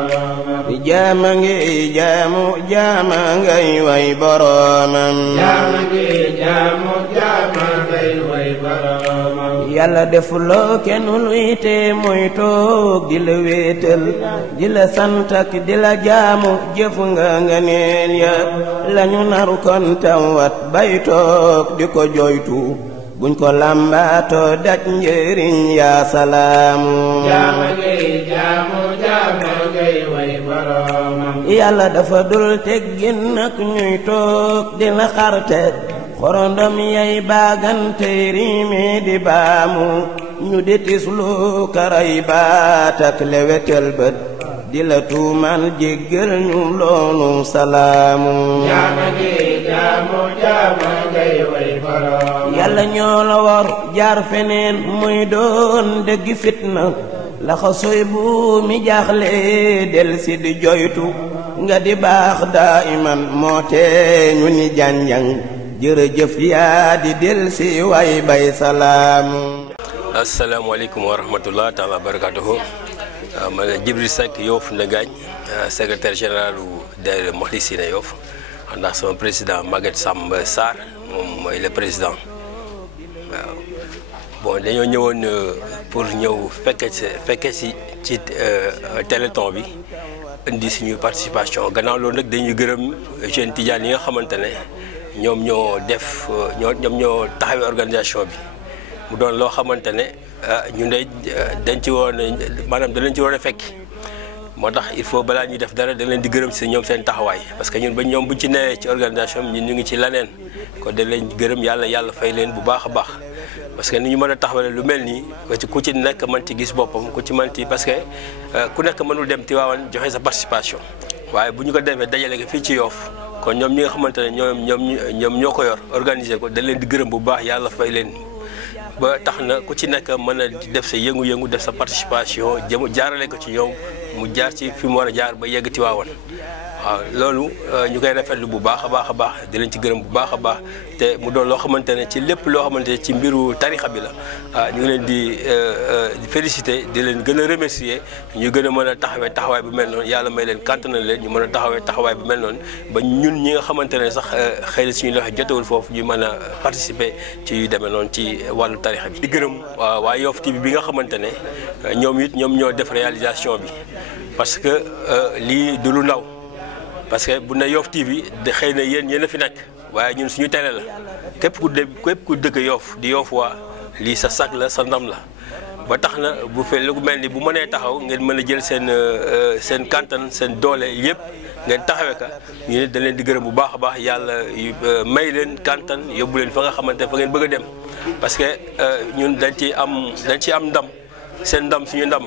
jaama ngi jaamu jaama ngay way boroomam. jaama ngi jaamu jaama ngay way boroomam. yàlla defuloo kenn luy te muy toog di la wéetal di la sant ak di la jaamu jëf nga neel ya lañu naru kon tawat bay toog di ko joytu buñ ko lambaato daj njëriñ yaa salaamu. jaama ngi jaamu jaama ngay way boroomam. yàlla dafa dul teggin nag ñuy toog di la xarte xorondom yay baagante riimi di baamu ñu di tislu karay baat ak lewetel bët di la tuumal jéggal ñu loonu salaamu. jaama ngi jaamu jaama ngay way boroomam. yàlla ñoo la war jaar feneen muy doon dëgg fitna laxa soy bu mi jaaxle del si di joytu nga di baax daa iman moo tee ñu ni janjang jërëjëf yaa di del si way bay salaamu. asalaamaaleykum wa rahmatullah taala wa barakatuhu. man la Djibril Seck Yoff Ndagagne secrétaire général daayira Moukhlissina Yoff ndax sama président Maguette Samb Sarr moom mooy le président waaw. bon dañoo ñëwoon pour ñëw fekke si ci téléthon bi indi suñu participation gannaaw loolu nag dañuy gërëm jeunes Tidiane yi nga xamante ne ñoom ñoo def ñoom ñoo taxawee organisation bi mu doon loo xamante ne ñun dañ ci woon maanaam da leen ci war a fekki moo tax il faut balaa ñuy def dara da leen di gërëm si ñoom seen taxawaay parce que ñun ba ñoom buñ ci newee ci organisation bi ñun ñu ngi ci leneen kon da leen gërëm yàlla fay leen bu baax a baax parce que ni ñu mën a taxawale lu mel nii ku ci nekk mën ci gis boppam ku ci mën ci parce que ku nekk mënul dem Tivaouane joxe sa participation waaye bu ñu ko defee dajale ko fii ci Yoff kon ñoom ñi nga xamante ne ñoom ñoo ko yor organiser ko da leen di gërëm bu baax yàlla fay leen ba tax na ku ci nekk mën a def sa yëngu-yëngu def sa participation jaarale ko ci ñoom mu jaar ci fi mu war a jaar ba yegg Tivaouane waaw loolu ñu koy rafetlu bu baax a baax di leen ci gërëm bu baax a baax te mu doon loo xamante ne ci lépp loo xamante ne ci mbiru tarixa bi la ñu ngi leen di féliciter di leen gën a remercier ñu gën a mën a taxawaay bu mel noonu yàlla may leen kàttan na leen ñu mën a taxawaay bu mel noonu ba ñun ñi nga xamante ne sax xëy na suñu loxo jotewul foofu ñu mën a participer ci yu demee noonu ci wàllu tarixa bi. di gërëm waa Yoff TV bi nga xamante ne ñoom ñoo def réalisation bi parce que lii du lu ndaw. parce que bu ne Yoff TV de xëy na yéen a fi nekk waaye ñun suñu télé la képp ku dëkk Yoff di Yoff waa lii sa sag la sa ndam la ba tax na bu fe lu mel ni bu mënee taxaw ngeen mën a jël seen kantan seen doole yëpp ngeen taxawee ka ñu ne dañ leen di gërëm bu baax a baax yàlla may leen kantan yóbbu leen fa nga xamante fa ngeen bëgg a dem parce que ñun dañ ci am ndam seen ndam suñu ndam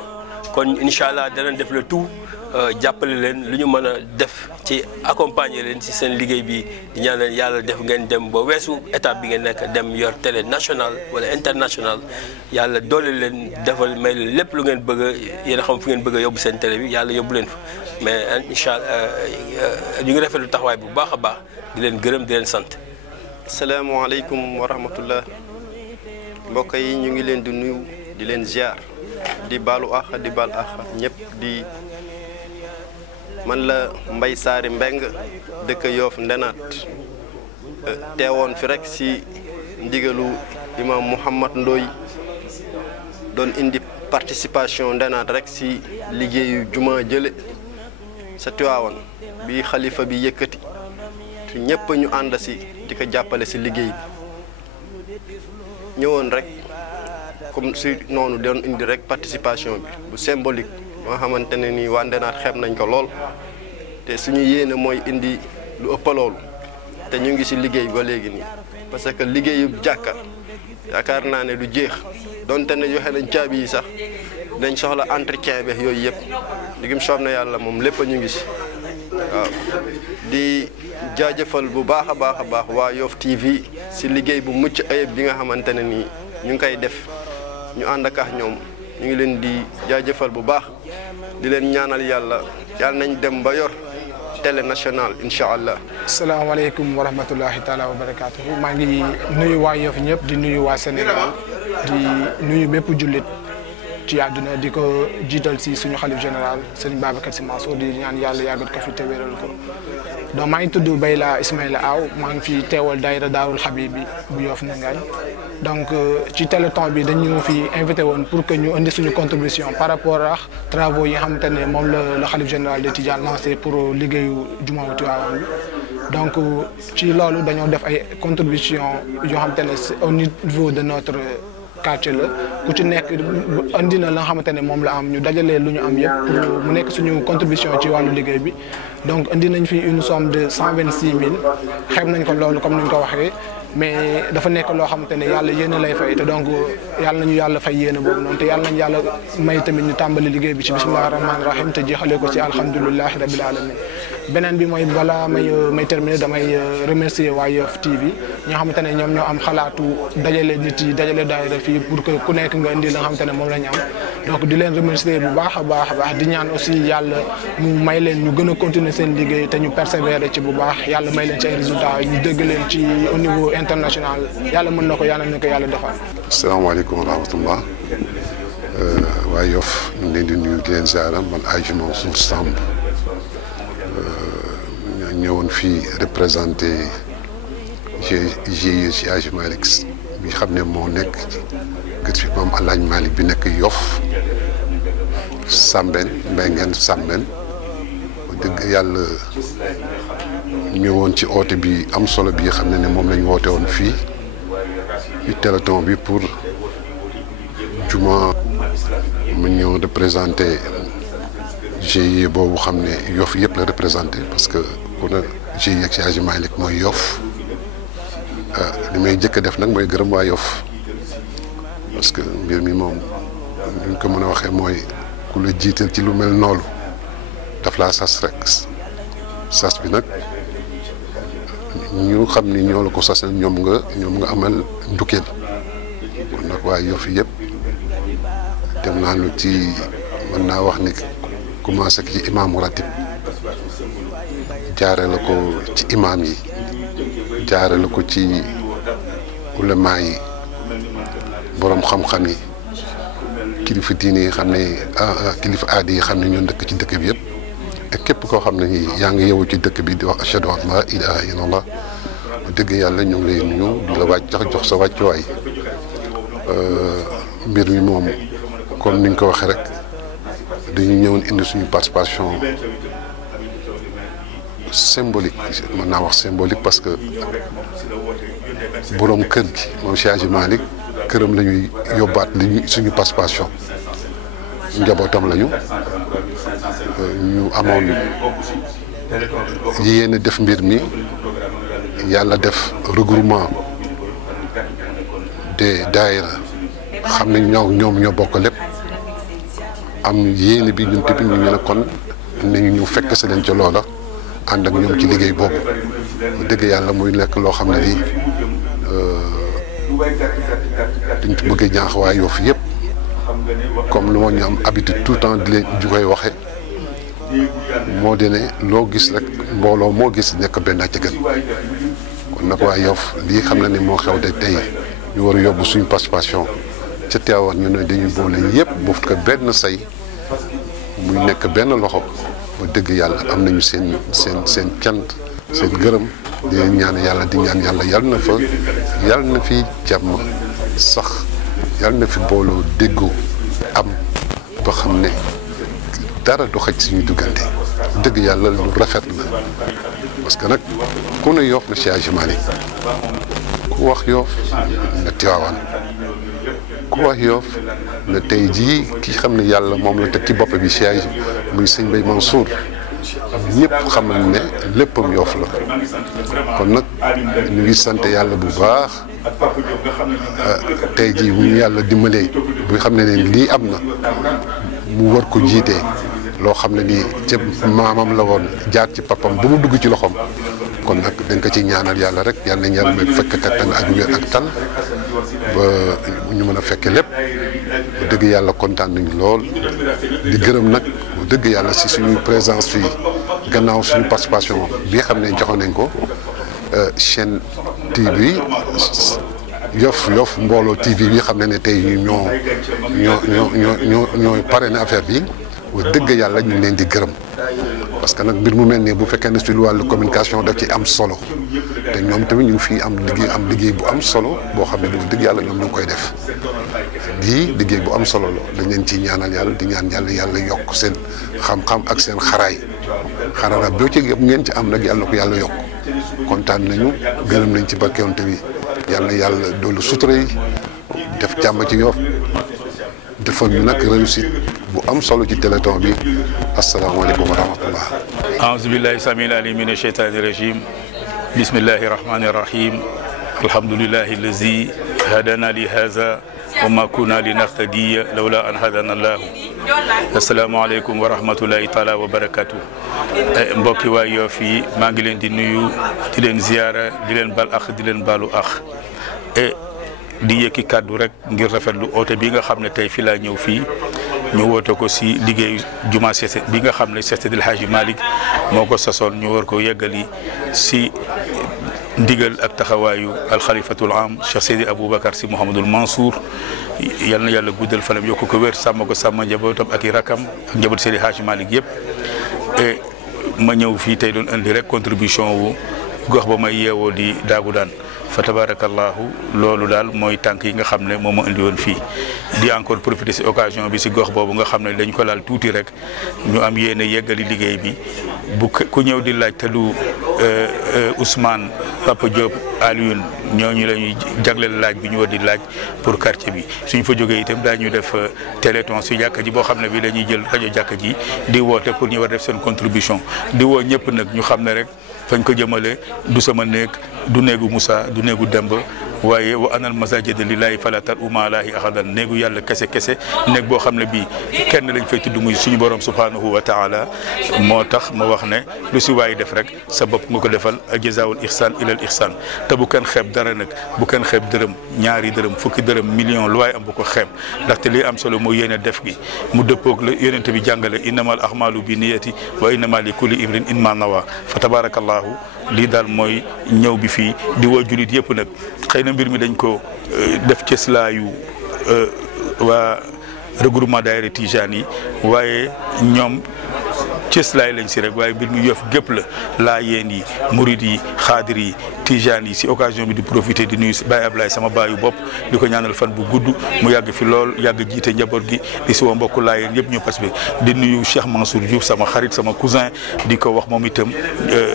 kon incha allah danañ def le tout jàppale leen lu ñu mën a def ci accompagner leen ci seen liggéey bi di ñaanal yàlla def ngeen dem ba weesu étape bi ngeen nekk dem yor télé national wala international yàlla doole leen defal may leen lépp lu ngeen bëgg a yéen a xam fu ngeen bëgg a yóbbu seen télé bi yàlla yóbbu leen fa mais incha allah ñu ngi rafetlu taxawaay bu baax a baax di leen gërëm di leen sant. asalaamaaleykum wa rahmatullah mbokk yi ñu ngi leen di nuyu di leen ziar di baalu àq di baal àq ñëpp di. man la Mbaye Saari Mbeng dëkk Yoff Ndenaat teewoon fi rek ci ndigalu imam Mouhamad Ndoye doon indi participation Ndenaat rek ci liggéeyu juma jële sa Tivaouane bi xalifa bi yëkkati te ñëpp ñu ànd ci di ko jàppale ci liggéey bi ñëwoon rek comme ci noonu doon indi rek participation bi bu symbolique moo xamante ne nii waa Ndenaat xeeb nañ ko lool te suñu yéene mooy indi lu ëpp loolu te ñu ngi ci liggéey ba léegi nii parce que liggéeyu jàkka yaakaar naa ne du jeex donte ne joxe nañ caabi yi sax dañ soxla entretien bi yooyu yëpp digim soob na yàlla moom lépp ñu ngi ci waaw di jaajëfal bu baax a baax waa Yoff TV ci liggéey bu mucc ayib bi nga xamante ne nii ñu ngi koy def ñu ànd ak ñoom ñu ngi leen di jaajëfal bu baax di leen ñaanal yàlla nañ dem ba yor télé national incha allah. asalaamaaleykum wa rahmatullahi taala wa barakaatuhu maa ngi nuyu waa Yoff ñëpp di nuyu waa Sénégal di nuyu bépp jullit ci àdduna di ko jiital si suñu xalif général Serigne Babacar Sy Mansour di ñaan yàlla yàggal ko fi te wéral ko. donc maa ngi tudd Bayla Ismaïla Aw maa ngi fi teewal daayira Daarul Habib bi bu Yoff Ndangaañ donc ci téléthon bi dañu fi invité woon pour que ñu indi suñu contribution par rapport ak travaux yi nga xamante ne moom la xalif général de Tidiane lancé pour liggéeyu jumaa wu Tiwaawan bi. donc ci loolu dañoo def ay contribution yoo xamante ne au niveau de notre quartier la ku ci nekk indi na la nga xamante ne moom la am ñu dajalee lu ñu am yëpp pour mu nekk suñu contribution ci wàllu liggéey bi. donc indi nañ fi une somme de 126 000 xeeb nañ ko loolu comme ni ñu ko waxee mais dafa nekk loo xamante ne yàlla yéen lay fay te donc yàlla nañu yàlla fay yéen boobu noonu te yàlla nañu yàlla may tamit ñu tàmbali liggéey bi ci bismillahi rahmaani rahim te jeexalee ko ci alhamdulilahi rabil alamin beneen bi mooy balaa may terminer damay remercier waa Yoff TV ñoo xamante ne ñoom ñoo am xalaatu dajale nit yi dajale daayira fii pour que ku nekk nga indi la nga xamante ne moom la ñu am donc di leen remercier bu baax a baax di ñaan aussi yàlla mu may leen ñu gën a continuer seen liggéey te ñu persévérer ci bu baax yàlla may leen ci ay résultats ñu dégg leen ci au niveau international yàlla mën na ko yàlla na ko yàlla defal. asalaamaaleykum wa rahmatullah waa Yoff ñu ngi leen di nuyu di leen ziara man Hadji Mansour Samb ñëwoon fii représenté GIE ci Hadji Malick bi xam ne moo nekk kër fi maam El Hadj Malick bi nekk Yoff Sambène Mbengeen Sambène dëgg yàlla ñëwoon ci oote bi am solo bi xam ne moom lañ woote woon fii ci téléthon bi pour juma mu ñëw représenté GIE boobu xam ne Yoff yëpp la représenté parce que ku ne GIE ci Hadji Malick mooy Yoff li may njëkk a def nag mooy gërëm waa Yoff parce que mbir mi moom ñu ko mën a waxee mooy ku la jiital ci lu mel noonu daf laa sas rek sas bi nag ñu xam ni ñoo la ko sas ñoom nga amal njukkeel kon nag waa Yoff yëpp dem naa lu ci mën naa wax ni commencé ci imaamu ratib jaare la ko ci imaam yi jaare la ko ci ulama yi borom xam-xam yi kilifa diine yi xam ne kilifa aada yi xam ne ñoo dëkk ci dëkk bi yëpp ak képp koo xam ne yaa ngi yeewu ci dëkk bi di wax ashhadu an laa ilaaha illallah ma dëgg yàlla ñu ngi lay nuyu di la jox sa wàccuwaay mbir mi moom comme ni ñu ko waxee rek dañu ñëwoon indi suñu participation symbolique mën naa wax symbolique parce que borom kër gi moom Cheikh Hadji Malick këram la ñuy yóbbaat li suñu participation njabootam lañu ñu amoon yéen a def mbir mi yàlla def regroupement des daayira xam ne ñoom ñoo bokk lépp am yéene bi ñun tamit ñu ne kon nañu ñu fekk si leen ca loola ànd ak ñoom ci liggéey boobu dëgg yàlla muy nekk loo xam ne lii dañ ci bëgg ñaax waa Yoff yëpp comme lu ma ñu am habitude tout le temps di leen ju koy waxe moo di ne loo gis rek mbooloo moo gis nekk benn ci gën kon nag waa Yoff lii xam na ne moo xew de tey ñu war a yóbbu suñu participation ca Tiwaawan ñu ne dañuy boole yëpp bu ko benn say muy nekk benn loxo ba dëgg yàlla am nañu seen cant seen gërëm di ñaan yàlla di ñaan yàlla yàlla na fi jàmm sax yàlla na fi booloo déggoo am ba xam ne dara du xëj suñu duggante dëgg yàlla lu rafet la parce que nag ku ne Yoff na Cheikh Hadji Malick ku wax Yoff na Tiwaawan ku wax Yoff na tey jii ki xam ne yàlla moom la teg ci bopp bi Cheikh muy sëñ Bay Mansour ñëpp xam nañ ne léppam Yoff la kon nag ñu ngi sant yàlla bu baax tey jii bu ñu yàlla dimbalee bu xam ne lii am na mu war ko jiitee loo xam ne nii ca maamam la woon jaar ci papam ba mu dugg ci loxoom kon nag dañ ko ci ñaanal yàlla rek yàlla nañ yàlla may fekk kattan ak wér ak tal ba ñu mën a fekke lépp bu dëgg yàlla kontaan nañu lool di gërëm nag bu dëgg yàlla si suñu présence fii gannaaw suñu participation bi xam ne joxoon nañ ko chaîne TV Yoff Mbooloo TV bi xam ne tey ñoo parrainé affaire bi wax dëgg yàlla ñu leen di gërëm parce que nag mbir mu mel nii bu fekkee ne ci wàllu communication daf ci am solo te ñoom tamit ñu ngi fii am liggéey bu am solo boo xam ne bu dëgg yàlla ñoom ñu ngi koy def lii liggéey bu am solo la dañ leen ciy ñaanal yàlla di ñaan yàlla yokk seen xam-xam ak seen xaraay xarala boo ci ngeen ci am nag yàlla ko yàlla yokk kontaan nañu gërëm nañ ci barkeewante bi yàlla doolu sutura yi def jàmm ci Yoff defal ñu nag réussite bu am solo ci téléthon bi asalaamaaleykum wa rahmatullah aouzu billahi samil alim min asheytani rajim bismillahi rahmani rahim alhamdulillahi allazi hadana li haza wa ma kunna linahtadiya lawla an hadana allahu asalaamaaleykum wa rahmatullahi taala wa barakatuh mbokki waa Yoff yi maa ngi leen di nuyu di leen ziyaara di leen bal ax di leen balu ax di yëkki kàddu rek ngir rafetlu oote bi nga xam ne tey fi laa ñëw fii ñu woote ko si liggéeyu juma Seex bi nga xam ne Seex Seydil Haaji Malick moo ko sasoon ñu war ko yeggali si ndigal ak taxawaayu alxalifatul am Cheikh Seydi Aboubacar si Mouhamadul Mansour yal na yàlla guddal fanam yokk ko wér sàmm ko sàmm njabootam ak i rakam ak njaboot Seydi Haaji Malick yëpp ma ñëw fii tey doon indi rek contribution wu gox ba may yeewoo di daagu daan fa tabarakallahu loolu daal mooy tànk yi nga xam ne moom moo indi woon fii di encore profiter si occasion bi si gox boobu nga xam ne dañ ko laal tuuti rek ñu am yéene yeggali liggéey bi bu ku ñëw di laaj te du Ousmane Papa Diop Alioune ñooñu la ñuy jagleel laaj bi ñu war di laaj pour quartier bi suñ fa jógee itam daañu def téléthon si jàkka ji boo xam ne bi dañuy jël rajo jàkka ji di woote pour ñu war def seen contribution di woo ñëpp nag ñu xam ne rek fañ ko jëmale du sama néeg du néegu Moussa du néegu Demba waaye wa anal masajida lillahi fala tad'u ma'a llahi ahadan néegu yàlla kese néeg boo xam ne bii kenn lañ fay tudd muy suñu borom subhanahu wa taala moo tax ma wax ne lu si waay def rek sa bopp nga ko defal jazaawul ihsan ilal ihsan te bu kenn xeeb dara nag bu kenn xeeb dërëm ñaari dërëm fukki dërëm million lu waay am bu ko xeeb ndaxte li am solo mooy yéene def gi mu dëppoog la yonent bi jàngale innamal ahmalu bi niyati wa innama li kulli imrin ma nawa fa tabarakallahu lii daal mooy ñëw bi fii di woo julit yëpp nag xëy na mbir mi dañ ko def cëslaayu waa regroupement daayira Tijaan yi waaye ñoom cëslaay lañ si rek waaye mbir mi Yoff gépp la laayeen yi murid yi xaadir yi Tijaan yi si occasion bi di profiter di nuyu Baye Ablaye sama baayu bopp di ko ñaanal fan bu gudd mu yàgg fi lool yàgg jiite njaboot gi di si woo mbokku laayeen yëpp ñu pas bi di nuyu Cheikh Mansour Diouf sama xarit sama cousin di ko wax moom itam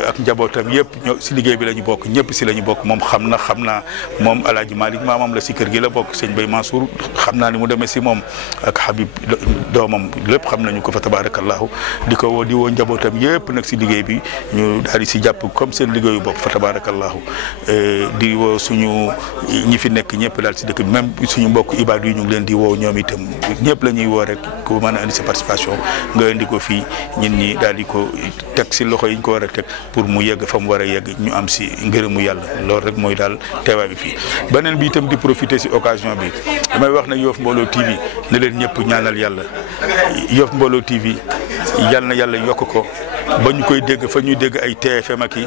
ak njabootam yëpp ñoo si liggéey bi la ñu bokk ñëpp si la ñu bokk moom xam naa moom Alaaji Malick maamam la si kër gi la bokk sëñ Bay Mansour xam naa ni mu demee si moom ak Habib doomam lépp xam nañu ko fa tabarakallahu di woo njabootam yëpp nag si liggéey bi ñu daal di si jàpp comme seen liggéeyu bopp fa tabarakallahu di woo suñu ñi fi nekk ñëpp daal si dëkk bi même suñu mbokk ibaadu yi ñu ngi leen di woo ñoom itam ñëpp la ñuy woo rek ku mën a indi sa participation nga indi ko fii ñun ñi daal di ko teg si loxo yi ñu ko war a teg pour mu yegg fa mu war a yegg ñu am si ngërëmu yàlla loolu rek mooy daal teewaay bi fii. beneen bi itam di profiter si occasion bi damay wax ne Yoff Mbooloo TV ne leen ñëpp ñaanal yàlla Yoff Mbooloo TV yal na yàlla yokk ko ba ñu koy dégg fa ñuy dégg ay TFM ak i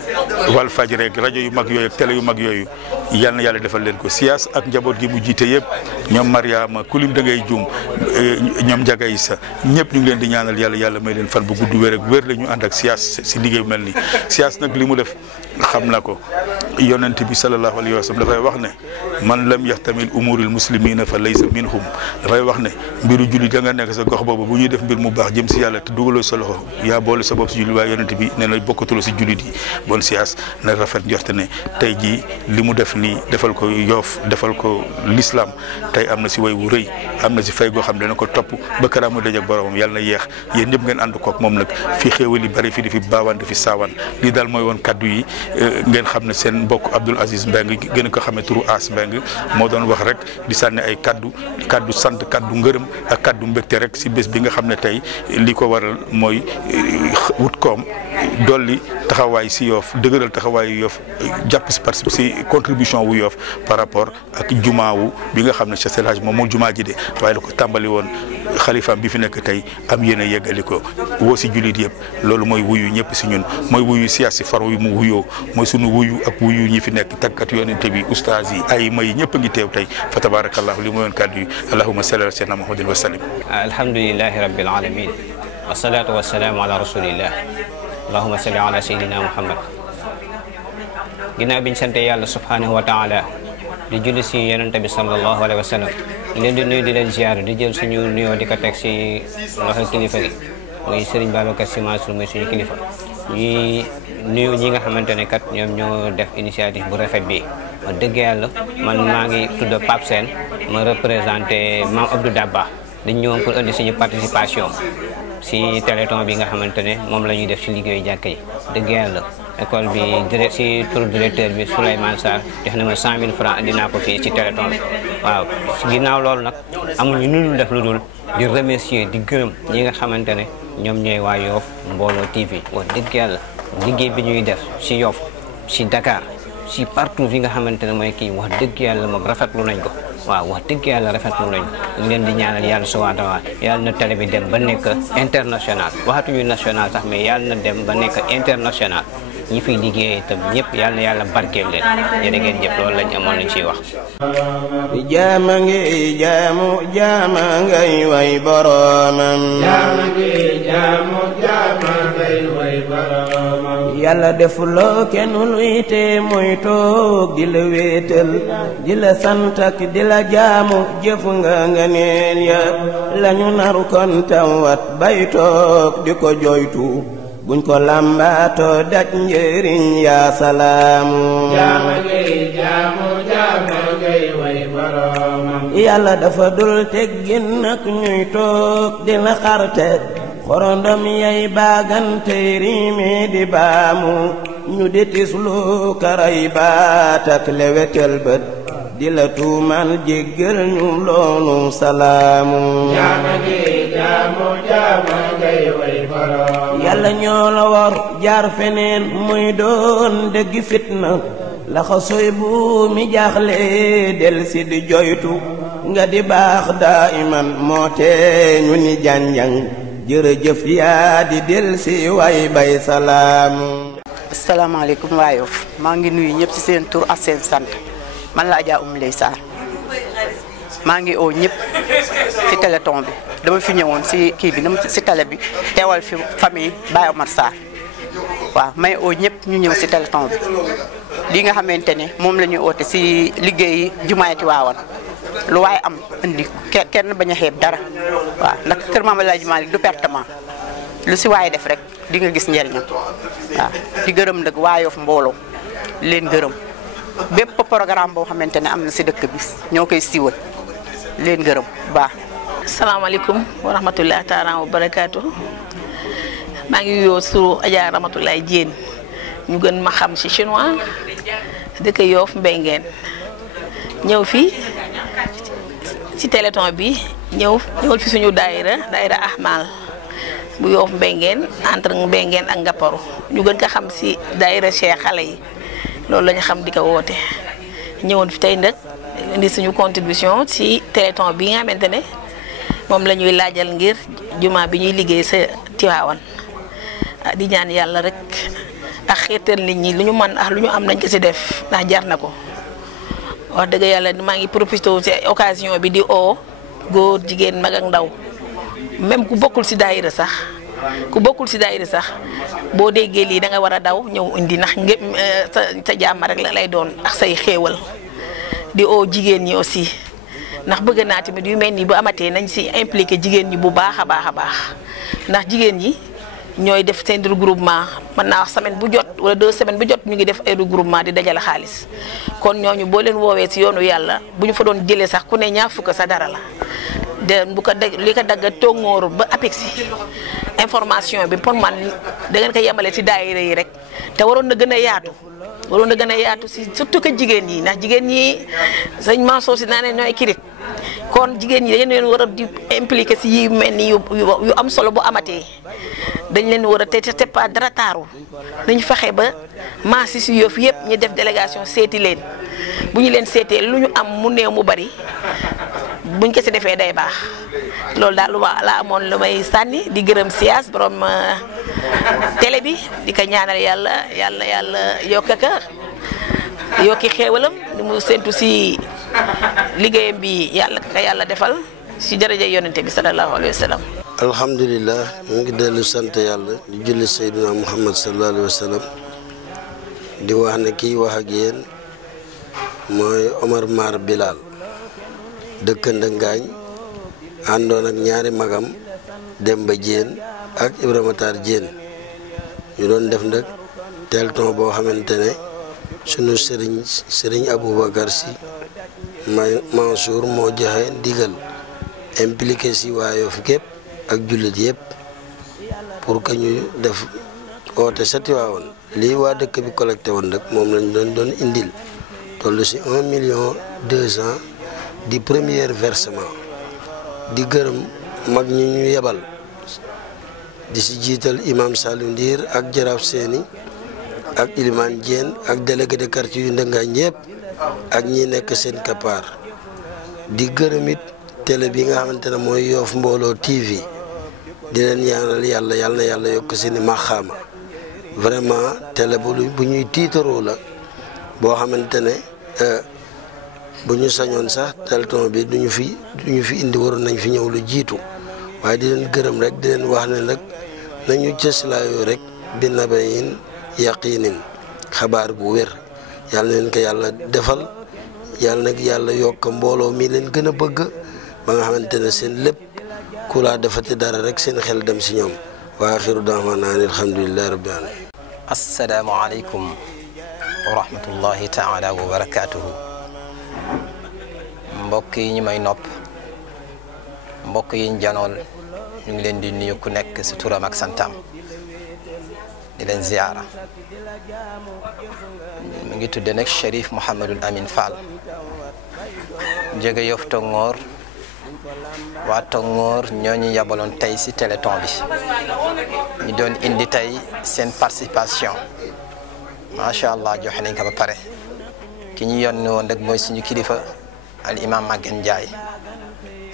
Walfadjri rek rajo yu mag yooyu ak télé yu mag yooyu yal na yàlla defal leen ko siyaas ak njaboot gi mu jiite yëpp ñoom Mariama kulim da ngay juum ñoom Njaga Isa ñëpp ñu ngi leen di ñaanal yàlla may leen fan bu gudd wér ak wér la ñu ànd ak siyaas si liggéey bu mel nii siyaas nag li mu def xam na ko yonent bi sallallahu alayhi wa sallam dafay wax ne man lam yaxtamil umuril muslimina fa laysa minhum dafay wax ne mbiru julli da nga nekk sa gox boobu bu ñuy def mbir mu baax jëm si yàlla te dugaloo sa loxo yaa boole sa bopp si julli waaye yonent bi nee na bokkatuloo si jullit yi bon siyaas na rafet njorte ne tey jii li mu def nii defal ko Yoff defal ko l'islam tey am na si way wu rëy am na si fay goo xam ne dana ko topp ba këraam mu dajeek boromam yàlla na yeex yéen ñëpp ngeen ànd kook moom nag fii xéewal yi bari fi di fi baawaan di fi saawaan lii daal mooy woon kaddu yi ngeen xam ne seen mbokk Abdoul Aziz Mbeng gën a ko xamee turu As Mbeng moo doon wax rek di sànni ay kaddu sant kaddu ngërëm ak kaddu mbégte rek si bés bi nga xam ne tey li ko waral mooy wut koom dolli taxawaay si Yoff dëgëral taxawaayu Yoff jàpp si participe si contribution wu Yoff par rapport ak jumaa wu bi nga xam ne Cheikh El Hadj moom moo jumaa ji de waaye la ko tàmbali woon xalifaam bi fi nekk tey am yéen a yeggali ko woo si jullit yëpp loolu mooy wuyu ñëpp si ñun mooy wuyu siyaas si faro yi mu wuyoo mooy sunu wuyu ak wuyu ñi fi nekk tàggat yonente bi ustaas yi ay may ñëpp a ngi teew tey fa tabarakallahu li mu yoon kàddu yi allahumma salli ala sayyidina muhammadin wa sallim. alhamdulillahi rabbil alamin wasalaatu wasalaamu ala rasulillah allahumma salli ala sayyidina muhammad. ginnaaw biñ sante yàlla subhanahu wa taala di julli si yonente bi sallallahu alayhi wa sallam leen di nuyu di leen ziar di jël suñu nuyoo di ko teg si loxo kilifa gi muy Serigne Babacar Sy Mansour muy suñu kilifa ñuy nuyu ñi nga xamante ne kat ñoom ñoo def initiative bu rafet bi wax dëgg yàlla man maa ngi tudd Pape Sène ma représenté Mame Abdou Dabba dañ ñëwoon pour indi suñu participation si téléthon bi nga xamante ne moom la ñuy def si liggéeyu jàkka yi dëgg yàlla école bi direct si tur directeur bi Souleymane Sarr jox na ma 100 000 francs indi naa ko fii ci téléthon bi waaw ginnaaw loolu nag amuñu lu dul def lu dul di remercier di gërëm ñi nga xamante ne ñoom ñooy waa Yoff Mbollo TV wax dëgg yàlla liggéey bi ñuy def si Yoff si Dakar si partout fi nga xamante ne mooy kii wax dëgg yàlla moom rafetlu nañ ko waaw wax dëgg yàlla rafetlu nañ ko ñu leen di ñaanal yàlla subhanahu wa taala yàlla na télé bi dem ba nekk international waxatuñu national sax mais yàlla na dem ba nekk international ñi fiy liggéey itam ñëpp yàlla na yàlla barkeel leen jërë ngeen jëf loolu lañ amoon lañ ciy wax. jaama ngi jaamu jaama ngay way boroomam. jaama ngi jaamu jaama ngay way boroomam. yàlla defuloo kenn luy te muy toog di la wéetal di la sant ak di la jaamu jëf nga nga neen ya lañu naru kon tawat bay toog di ko joytu buñ ko lambaato daj njëriñ yaa salaamu. jaama ngay jaamu jaama ngay way boroomam. yàlla dafa dul teggin nag ñuy toog di la xarte xorondom yay baagante riimi di baamu ñu di tislu karay baat ak lewetel bët di la tuumal jéggal ñu loolu salaamu. jaama ngay jaamu jaama ngay way boroomam. yàlla ñoo la war jaar feneen muy doon dëgg fitna laxa soy bu mi jaaxle del si di joytu nga di baax daa iman moo tee ñu ni janjang jërëjëf yaa di del si way bay salaamu. asalaamaaleykum waa Yoff maa ngi nuyu ñëpp ci seen tur ak seen sant man la Adja Oumou Leye Sarr maa ngi oo ñëpp ci téléthon bi dama fi ñëwoon ci kii bi ci télé bi teewal fi famille Baye Omar Sarr waaw may oo ñëpp ñu ñëw ci téléthon bi li nga xamante ne moom la ñuy oote ci liggéeyi jumaay Tiwaawan lu waaye am indi kenn bañ a xeeb dara waaw ndax kër Maam Alaaji Maalik du pertement lu ci waaye def rek di nga gis njëriñam waaw di gërëm nag waa Yoff Mbollo leen gërëm bépp programme boo xamante ne am na ci dëkk bi ñoo koy siiwal leen gërëm bu baax. asalaamaaleykum wa rahmatullahi taala wa barakaatu maa ngi yoo suru Adja Ramatoulaye Diène ñu gën ma xam ci chinois dëkk Yoff Mbengeen ñëw fii ci téléthon bi ñëwal fi suñu daayira Ahmal bu Yoff Mbengeen entre Mbengeen ak Ngapparu ñu gën ko xam ci daayira Cheikh xale yi loolu la ñu xam di ko woote ñëwoon fi tey nag indi suñu contribution ci téléthon bi nga xamante ne moom la ñuy laajal ngir juma bi ñuy liggéey sa Tiwaawan di ñaan yàlla rek ak xeetal nit ñi lu ñu mën ak lu ñu am nañ ko ci def ndax jar na ko wax dëgg yàlla maa ngi profité ci occasion bi di oo góor jigéen mag ak ndaw même ku bokkul ci daayira sax boo déggee lii da nga war a daw ñëw indi ndax ngépp sa jàmm rek la lay doon ak say xéewal di oo jigéen ñi aussi ndax bëgg naa tamit yu mel nii bu amatee nañ ci impliqué jigéen ñi bu baax a baax ndax jigéen ñi ñooy def seen regroupement mën naa wax semaine bu jot wala 2 semaines bu jot ñu ngi def ay regroupement di dajale xaalis kon ñooñu boo leen woowee ci yoonu yàlla bu ñu fa doon jëlee sax ku ne ñaar fukk sa dara la de bu ko li ko dagga tóngóoru ba apexi information bi pour man da ngeen ko yemale ci daayira yi rek te waroon na gën a yaatu ci surtout que jigéen ñi ndax jigéen ñi sëñ Mansour si naa ne ñooy kirit kon jigéen ñi dañ leen war a di impliqué ci yi mel ni yu am solo bu amatee dañ leen war a te pas dara taaru dañu fexe ba maas ci Yoff yëpp ñu def délégation seeti leen bu ñu leen seetee lu ñu am mu néew mu bari buñ ko ci defee day baax loolu daal lu ma la amoon lu may sànni di gërëm siyaas borom télé bi di ko ñaanal yàlla yokki xéewalam li mu séntu si liggéeyam bi yàlla defal si jërëjëf yonente bi sallallahu alayhi wa sallam. alhamdulilah ñu ngi dellu sant yàlla di julli Seydina Muhammad sallallahu alayhi wa sallam di wax ne kii wax ak yéen mooy Omar Mar Bilal dëkk Ndangaañ àndoon ak ñaari magam Demba Diène ak Ibrahima Tar Diène ñu doon def nag telton boo xamante ne sunu sëriñ Aboubacar Sy Mansour moo joxe ndigal impliqué si waa Yoff gépp ak jullit yëpp pour que ñu def oote sa Tiwaawan lii waa dëkk bi collecté woon nag moom lañ doon indil toll si 1,2 million di premier versement di gërëm mag ñi ñu yebal di si jiital imam Saliou Ndiir ak Jaraaf Séni ak Ilimane Diène ak délégué de quartier yu Ndangaañ yëpp ak ñi nekk seen kappaar di gërëm it télé bi nga xamante ne mooy Yoff Mbollo TV di leen ñaanal yàlla na yàlla yokk seeni maxaama vraiment télé bu ñuy tiitaroo la boo xamante ne bu ñu sañoon sax telton bi duñu fi indi waroon nañ fi ñëw lu jiitu waaye di leen gërëm rek di leen wax ne nag nañu cëslaayoo rek bi nabayin yaqinin xabaar bu wér yàlla leen ko yàlla defal yàlla nag yàlla yokk mbooloo mi leen gën a bëgg ba nga xamante ne seen lépp ku laa defati dara rek seen xel dem si ñoom wa axiru da'waana alhamdulillahi rabbil alamin. assalaamu aleykum wa rahmatullahi taala wa barakaatuhu. mbokk yi ñu may nopp mbokk yi ñu janool ñu ngi leen di nuyu ku nekk si turam ak santam di leen ziyaara mu ngi tudde nag Cherif Mouhamadul Amin Fall jóge Yoff Tongoor waa Tongoor ñoo ñu yabaloon tey si téléthon bi ñu doon indi tey seen participation macha allah joxe nañ ko ba pare ki ñu yónni woon rek mooy suñu kilifa al imam Maguette Ndiaye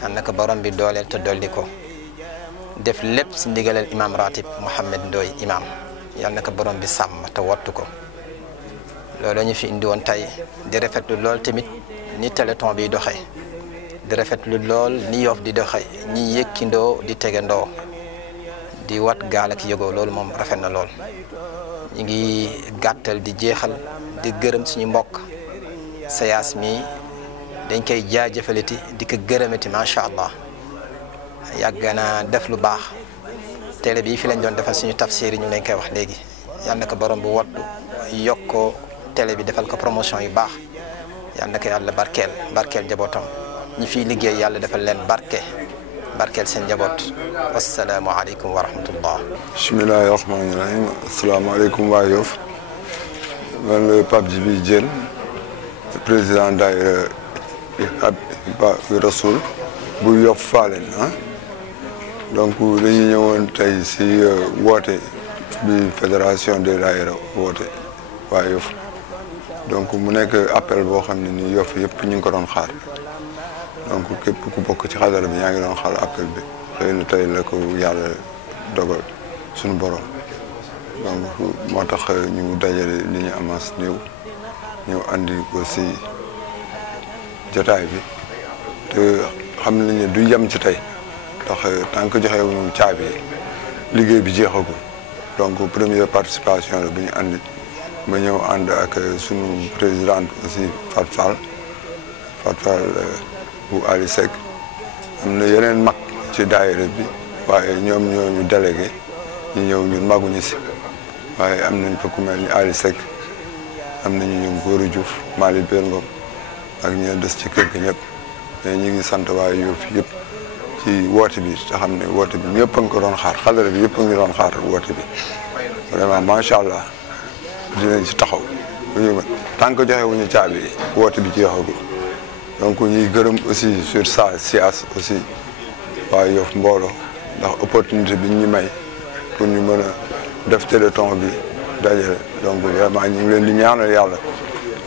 am na ko borom bi dooleel te dolli ko def lépp si ndigalal imam ratib Mouhamed Ndoye imam yal na ko borom bi sàmm te wattu ko loolu ñu fi indi woon tey di rafetlu lool tamit ni téléthon bi doxee di rafetlu lool ni Yoff di doxee ñi yëkkindoo di tegandoo di wat gaal ak yëgoo loolu moom rafet na lool ñu ngi gàttal di jeexal di gërëm suñu mbokk sayaas mi dañ koy jaajëfalati di ko gërëmati macha allah yàgg na def lu baax télé bi fi lañ doon defal suñu tafsir yi ñu leen koy wax léegi yal na ko borom bu wattu yokk ko télé bi defal ko promotion yu baax yal na ko yàlla barkeel njabootam ñi fiy liggéey yàlla defal leen barkeel seen njaboot wassalaamu aleykum wa rahmatullah. bismillahi rahmaani rahim asalaamaaleykum waa Yoff man la Pape Djibi Diène président daayira Hibbu Rasul bu Yoff Faaleen donc dañuy ñëwoon tey si woote bi fédération des daayira woote waa Yoff donc mu nekk appel boo xam ne ni Yoff yëpp ñu ngi ko doon xaar donc képp ku bokk ci xadara bi yaa ngi doon xaar appel bi xëy na tey la ko yàlla dogal suñu borom donc moo tax ñu dajale li ñu amaas néew ñëw andi ko si jotaay bi te xam nañ ne du yem ci tey ndax tant que joxe wuñu caabi liggéey bi jeexagul donc première participation la bu ñu andi ma ñëw ànd ak sunu présidente aussi Fat Fall bu Ali Seck am na yeneen mag ci daayira bi waaye ñoom ñoo ñu délégué ñu ñëw ñun maguñu si waaye am nañ fa ku mel ni Ali Seck am nañu ñoom Góoru Diouf Mali Bér Ngom ak ñeen des ci kër gi ñëpp mais ñu ngi sant waaye Yoff yëpp ci woote bi te xam ne woote bi ñëpp a ngi ko doon xaar xale bi yëpp a ngi doon xaar woote bi vraiment macha allah dinañ ci taxaw tant que joxe wuñu caabi woote bi jeexagul donc ñuy gërëm aussi sur ça siyaas aussi waaye Yoff Mbollo ndax opportunité bi ñu may pour ñu mën a def téléthon bi dajale donc vraiment ñu ngi leen di ñaanal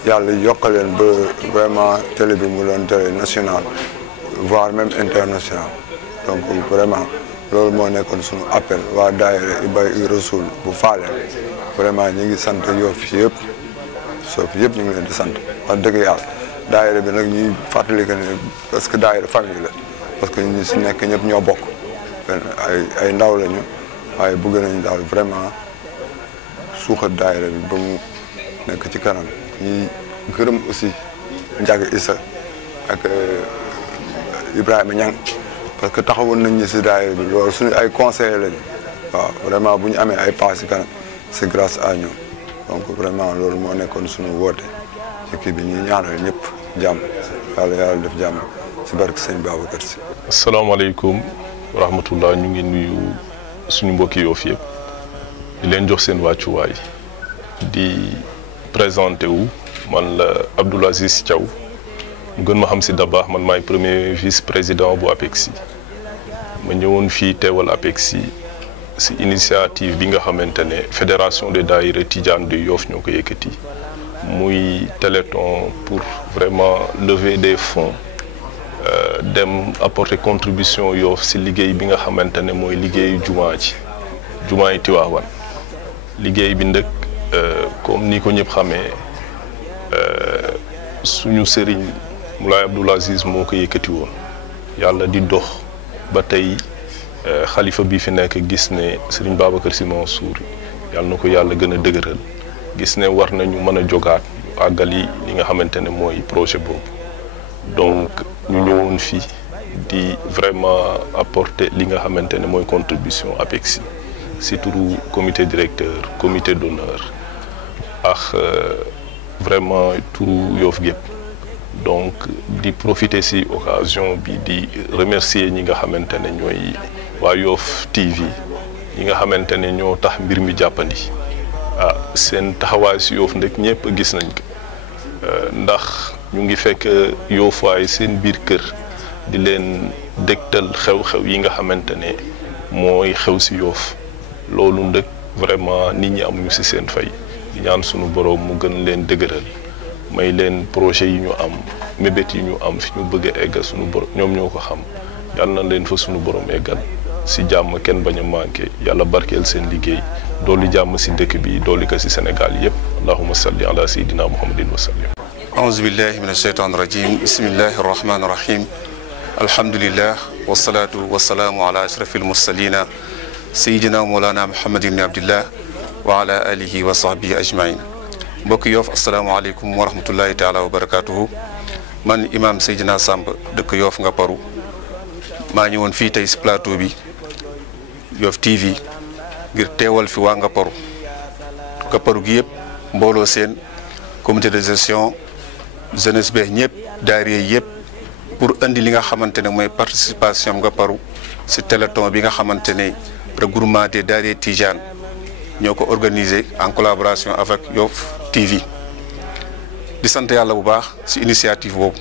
yàlla yokkal leen ba vraiment télé bi mu doon télé national voire même international donc vraiment loolu moo nekkoon suñu appel waa daayira Ibay Rasoul bu Faaleen vraiment ñu ngi sant Yoff yëpp Yoff yëpp ñu ngi leen di sant wax dëgg yàlla daayira bi nag ñuy fàttali que ne parce que daayira famille la parce que ñu si nekk ñëpp ñoo bokk ay ndaw lañu waaye bëgg nañu daal vraiment suuxat daayira bi ba mu nekk ci kanam ñuy gërëm aussi Ndiaga Issa ak Ibrahima Niang parce que taxawoon nañ ñu si daayira bi loolu suñu ay conseillers lañu waaw vraiment bu ñu amee ay pas si kanam c'est grâce à ñoom donc vraiment loolu moo nekkoon suñu woote ci kii bi ñuy ñaanal ñëpp jàmm yàlla def jàmm si barke sëñ Babacar Si. asalaamaaleykum wa rahmatullah ñu ngi nuyu suñu mbokki Yoff yëpp di leen jox seen wàccuwaay di présenté wu man la Abdoul Aziz Thiaw mu gën ma xam si Dabakh man maay premier vice président bu APEXI ma ñëwoon fii teewal APEXI si initiative bi nga xamante ne fédération des daïra Tidiane de Yoff ñoo ko yëkkati muy téléthon pour vraiment lever des fonds dem apporter contribution Yoff si liggéey bi nga xamante ne mooy liggéeyu jumaa yi Tiwaawan liggéey bi ndëkk comme ni ko ñëpp xamee suñu sëriñ Moulay Abdoul Aziz moo ko yëkkati woon yàlla di dox ba tey xalifa bi fi nekk gis ne sëriñ Babacar Sy Mansour yàlla na ko yàlla gën a dëgëral gis ne war nañu mën a jogaat àggali li nga xamante ne mooy projet boobu donc ñu ñëwoon fii di vraiment apporter li nga xamante ne mooy contribution APEXI si turu comité directeur comité d'honneur ak vraiment turu Yoff gépp donc di profiter si occasion bi di remercier ñi nga xamante ne ñooy waa Yoff TV ñi nga xamante ne ñoo tax mbir mi jàppandi seen taxawaay si Yoff ndek ñëpp gis nañ ko ndax ñu ngi fekk Yoff waay seen biir kër di leen dégtal xew-xew yi nga xamante ne mooy xew si Yoff loolu ndëkk vraiment nit ñi amuñu si seen fay di ñaan sunu borom mu gën leen dëgëral may leen projet yi ñu am mébét yi ñu am fi ñu bëgg a eggal sunu borom ñoom ñoo ko xam yàlla na leen fa sunu borom eggal si jàmm kenn bañ a manqué yàlla barkeel seen liggéey dooli jàmm si dëkk bi dooli ko si Sénégal yëpp allahumma salli ala sayyidina muhammadin wa sallim. auzu billahi min ashaytan rajim bismillahi rahmani rahim alhamdulillah wasalaatu wasalaamu ala ashrafil mursalina sayyidina mawlana muhammadin ibn abdillah wa ala alihi wa sahbihi ajmain mbokk Yoff asalaamaaleykum wa rahmatullahi taala wa barakatuhu man imam Seydina Samb dëkk Yoff nga paru maa ñëwoon fii tey si plateau bi Yoff TV ngir teewal fi waa nga paru gi yëpp mbooloo seen comité de gestion jeunesse beex ñëpp daayira yëpp pour indi li nga xamante ne mooy participation nga paru si téléthon bi nga xamante ne regroupement des daayira Tidiane ñoo ko organisé en collaboration avec Yoff TV di sant yàlla bu baax si initiative boobu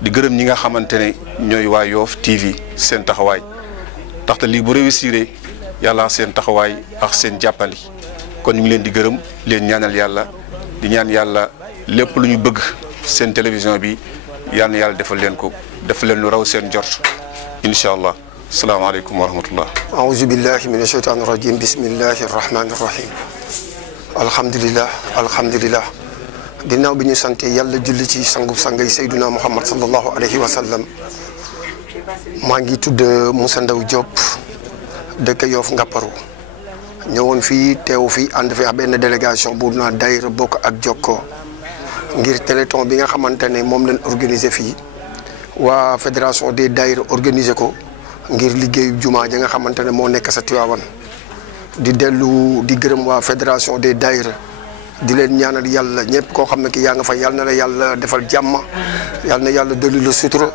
di gërëm ñi nga xamante ne ñooy waa Yoff TV seen taxawaay taxte lii bu réussir yàlla seen taxawaay ak seen jàppali kon ñu ngi leen di gërëm leen ñaanal yàlla di ñaan yàlla lépp lu ñu bëgg seen télévision bi yal na yàlla defal leen ko defal leen lu raw seen jort incha allah. asalaamaaleykum wa rahmatullah. aouzu billahi min ashaytaani rajim bismillahi rahmani rahim alhamdulillah ginnaaw bi ñu sante yàlla julli ci sangub sangay sayduna muhammad sallallahu alayhi wa sallam maa ngi tudd Moussa Ndaw Diop dëkk Yoff Ngaparou ñëwoon fii teew fii ànd fi ak benn délégation bu naa daayira bokk ak jokkoo ngir téléthon bi nga xamante ne moom lañ organisé fii waa fédération des daayira organisé ko ngir liggéeyu jumaa ja nga xamante ne moo nekk sa Tiwaawan di dellu di gërëm waa fédération des daayira di leen ñaanal yàlla ñëpp koo xam ne ki yaa nga fa yàlla na la yàlla defal jàmm yàlla na yàlla dolli la sutura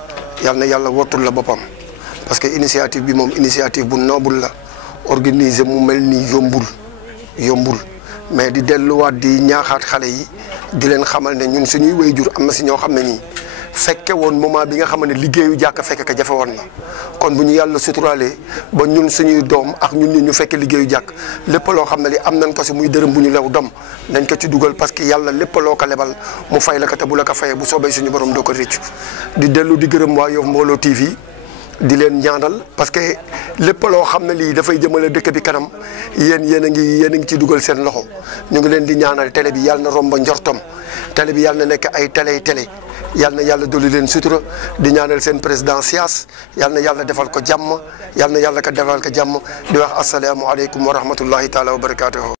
yàlla na yàlla wottul la boppam parce que initiative bi moom initiative bu noble la organiser mu mel ni yombul mais di delluwaat di ñaaxaat xale yi di leen xamal ne ñun suñuy waajur am na si ñoo xam ne ñii fekke woon moment bi nga xam ne liggéeyu jàkk fekk ka jafe woon na kon bu ñu yàlla suturaalee ba ñun suñuy doom ak ñun ñu fekke liggéeyu jàkk lépp loo xam ne li am nañ ko si muy dërëm bu ñu lew dom nañ ko ci dugal parce que yàlla lépp loo ko lebal mu fay la ko te bu la ko fayee bu soobee suñu borom doo ko réccu di dellu di gërëm waa Yoff Mbooloo TV di leen ñaanal parce que lépp loo xam ne lii dafay jëmale dëkk bi kanam yéen a ngi ci dugal seen loxo ñu ngi leen di ñaanal télé bi yàlla na romba njortom télé bi yàlla na nekk ay télé yàlla na yàlla dolli leen sutura di ñaanal seen président Sias yàlla na yàlla defal ko jàmm yàlla na yàlla ko defal ko jàmm di wax asalaamualeykum wa rahmatullahi taala wa barakaatuhu